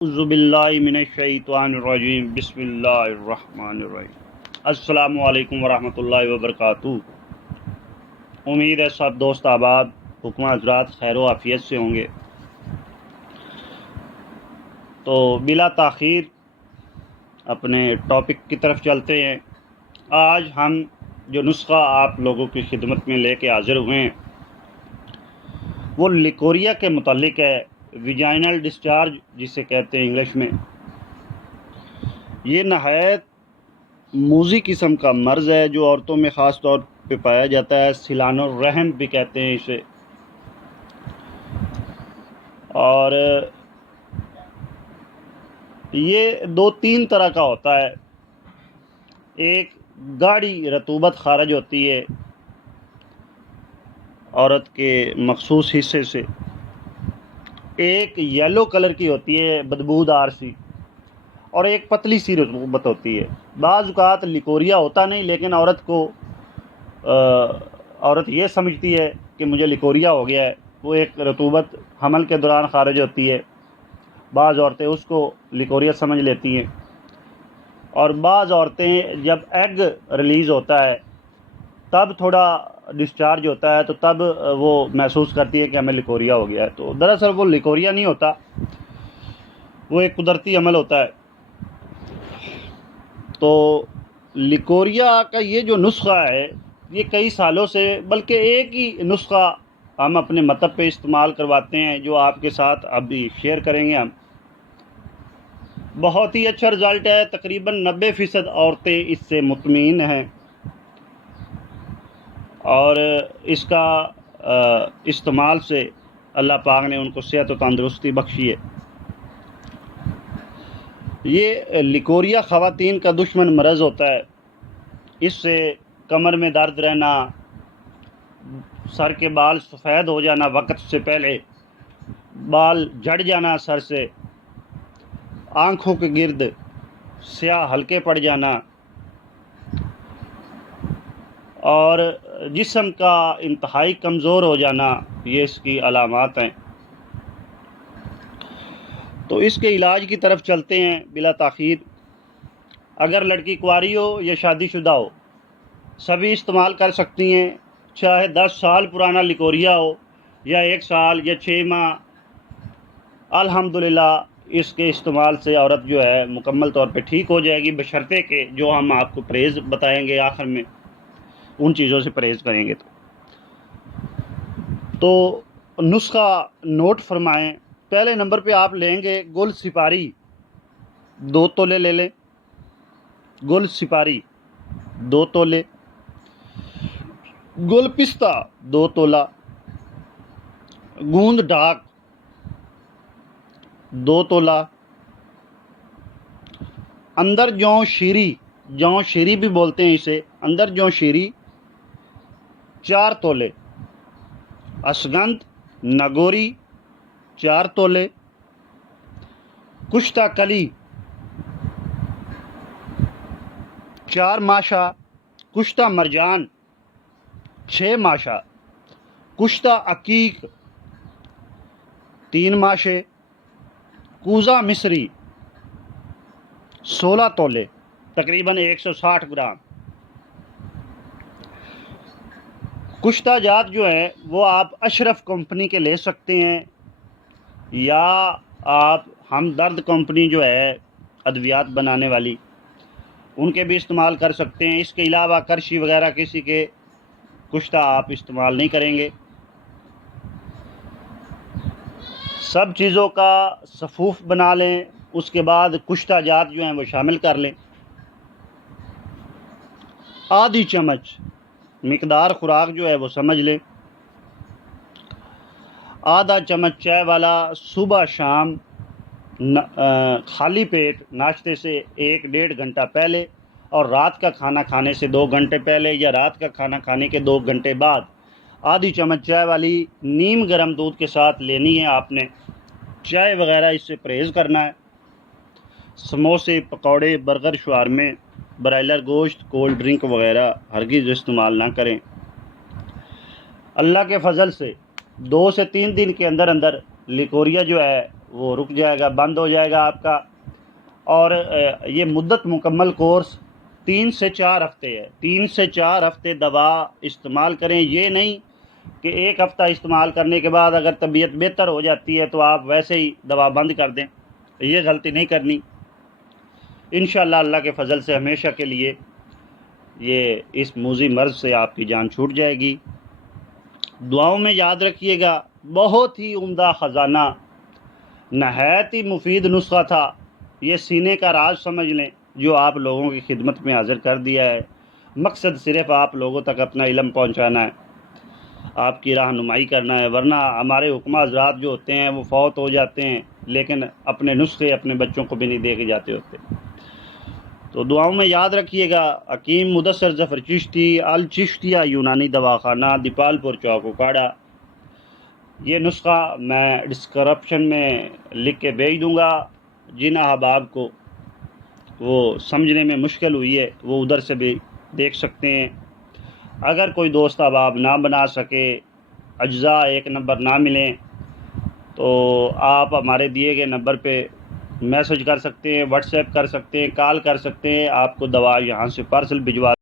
اعوذ باللہ من الشیطان الرجیم بسم اللہ الرحمن الرحیم۔ السلام علیکم ورحمۃ اللہ وبرکاتہ۔ امید ہے سب دوست احباب حکمہ حضرات خیر و عافیت سے ہوں گے۔ تو بلا تاخیر اپنے ٹاپک کی طرف چلتے ہیں۔ آج ہم جو نسخہ آپ لوگوں کی خدمت میں لے کے حاضر ہوئے ہیں وہ لیکوریا کے متعلق ہے، ویجائنل ڈسچارج جسے کہتے ہیں انگلش میں۔ یہ نہایت موذی قسم کا مرض ہے جو عورتوں میں خاص طور پہ پایا جاتا ہے، سیلان الرحم بھی کہتے ہیں اسے۔ اور یہ دو تین طرح کا ہوتا ہے۔ ایک گاڑھی رطوبت خارج ہوتی ہے عورت کے مخصوص حصے سے، ایک یلو کلر کی ہوتی ہے بدبودار سی، اور ایک پتلی سی رطوبت ہوتی ہے۔ بعض اوقات لیکوریا ہوتا نہیں لیکن عورت یہ سمجھتی ہے کہ مجھے لیکوریا ہو گیا ہے، وہ ایک رطوبت حمل کے دوران خارج ہوتی ہے، بعض عورتیں اس کو لیکوریا سمجھ لیتی ہیں، اور بعض عورتیں جب ایگ ریلیز ہوتا ہے تب تھوڑا ڈسچارج ہوتا ہے تو تب وہ محسوس کرتی ہے کہ ہمیں لیکوریا ہو گیا ہے۔ تو دراصل وہ لیکوریا نہیں ہوتا، وہ ایک قدرتی عمل ہوتا ہے۔ تو لیکوریا کا یہ جو نسخہ ہے یہ کئی سالوں سے، بلکہ ایک ہی نسخہ ہم اپنے مطلب پہ استعمال کرواتے ہیں جو آپ کے ساتھ ابھی شیئر کریں گے ہم۔ بہت ہی اچھا رزلٹ ہے، تقریباً 90% عورتیں اس سے مطمئن ہیں، اور اس کا استعمال سے اللہ پاک نے ان کو صحت و تندرستی بخشی ہے۔ یہ لیکوریا خواتین کا دشمن مرض ہوتا ہے۔ اس سے کمر میں درد رہنا، سر کے بال سفید ہو جانا وقت سے پہلے، بال جھڑ جانا سر سے، آنکھوں کے گرد سیاہ ہلکے پڑ جانا، اور جسم کا انتہائی کمزور ہو جانا، یہ اس کی علامات ہیں۔ تو اس کے علاج کی طرف چلتے ہیں بلا تاخیر۔ اگر لڑکی کنواری ہو یا شادی شدہ ہو سبھی استعمال کر سکتی ہیں، چاہے 10 سال پرانا لیکوریا ہو یا 1 سال یا 6 ماہ، الحمدللہ اس کے استعمال سے عورت جو ہے مکمل طور پہ ٹھیک ہو جائے گی، بشرطے کہ جو ہم آپ کو پرہیز بتائیں گے آخر میں ان چیزوں سے پرہیز کریں گے۔ تو نسخہ نوٹ فرمائیں۔ پہلے نمبر پہ آپ لیں گے گل سپاری 2 تولے لے لیں، گل سپاری 2 تولے، گل پستہ 2 تولہ، گوند ڈاک 2 تولہ، اندر جوں شیری بھی بولتے ہیں اسے، اندر جوں شیری 4 تولے، اسگندھ نگوری 4 تولے، کشتہ کلی 4 ماشا، کشتہ مرجان 6 ماشا، کشتہ عقیق 3 ماشے، کوزہ مصری 16 تولے، تقریباً 160 گرام۔ کشتہ جات جو ہیں وہ آپ اشرف کمپنی کے لے سکتے ہیں، یا آپ ہمدرد کمپنی جو ہے ادویات بنانے والی ان کے بھی استعمال کر سکتے ہیں۔ اس کے علاوہ کرشی وغیرہ کسی کے کشتہ آپ استعمال نہیں کریں گے۔ سب چیزوں کا صفوف بنا لیں، اس کے بعد کشتہ جات جو ہیں وہ شامل کر لیں۔ آدھی چمچ مقدار خوراک جو ہے وہ سمجھ لیں، آدھا چمچ چائے والا صبح شام خالی پیٹ ناشتے سے 1-1.5 گھنٹہ پہلے، اور رات کا کھانا کھانے سے 2 گھنٹے پہلے یا رات کا کھانا کھانے کے 2 گھنٹے بعد آدھی چمچ چائے والی نیم گرم دودھ کے ساتھ لینی ہے۔ آپ نے چائے وغیرہ اس سے پرہیز کرنا ہے۔ سموسے، پکوڑے، برگر، شوارمے، برائلر گوشت، کولڈ ڈرنک وغیرہ ہرگز استعمال نہ کریں۔ اللہ کے فضل سے 2 سے 3 دن کے اندر لیکوریا جو ہے وہ رک جائے گا، بند ہو جائے گا آپ کا۔ اور یہ مدت مکمل کورس 3 سے 4 ہفتے ہے۔ 3 سے 4 ہفتے دوا استعمال کریں، یہ نہیں کہ ایک ہفتہ استعمال کرنے کے بعد اگر طبیعت بہتر ہو جاتی ہے تو آپ ویسے ہی دوا بند کر دیں، یہ غلطی نہیں کرنی۔ انشاءاللہ اللہ کے فضل سے ہمیشہ کے لیے یہ اس موذی مرض سے آپ کی جان چھوٹ جائے گی۔ دعاؤں میں یاد رکھیے گا، بہت ہی عمدہ خزانہ، نہایت ہی مفید نسخہ تھا، یہ سینے کا راز سمجھ لیں جو آپ لوگوں کی خدمت میں حاضر کر دیا ہے۔ مقصد صرف آپ لوگوں تک اپنا علم پہنچانا ہے، آپ کی رہنمائی کرنا ہے، ورنہ ہمارے حکماء حضرات جو ہوتے ہیں وہ فوت ہو جاتے ہیں لیکن اپنے نسخے اپنے بچوں کو بھی نہیں دے کے جاتے ہوتے۔ تو دعاؤں میں یاد رکھیے گا، حکیم مدثر ظفر چشتی، الچشتیہ یونانی دواخانہ، دیپال پور چوک اکاڑا۔ یہ نسخہ میں ڈسکرپشن میں لکھ کے بھیج دوں گا، جن احباب کو وہ سمجھنے میں مشکل ہوئی ہے وہ ادھر سے بھی دیکھ سکتے ہیں۔ اگر کوئی دوست احباب نہ بنا سکے، اجزاء 1 نمبر نہ ملیں، تو آپ ہمارے دیے گئے نمبر پہ میسج کر سکتے ہیں، واٹس ایپ کر سکتے ہیں، کال کر سکتے ہیں، آپ کو دوا یہاں سے پارسل بھجوا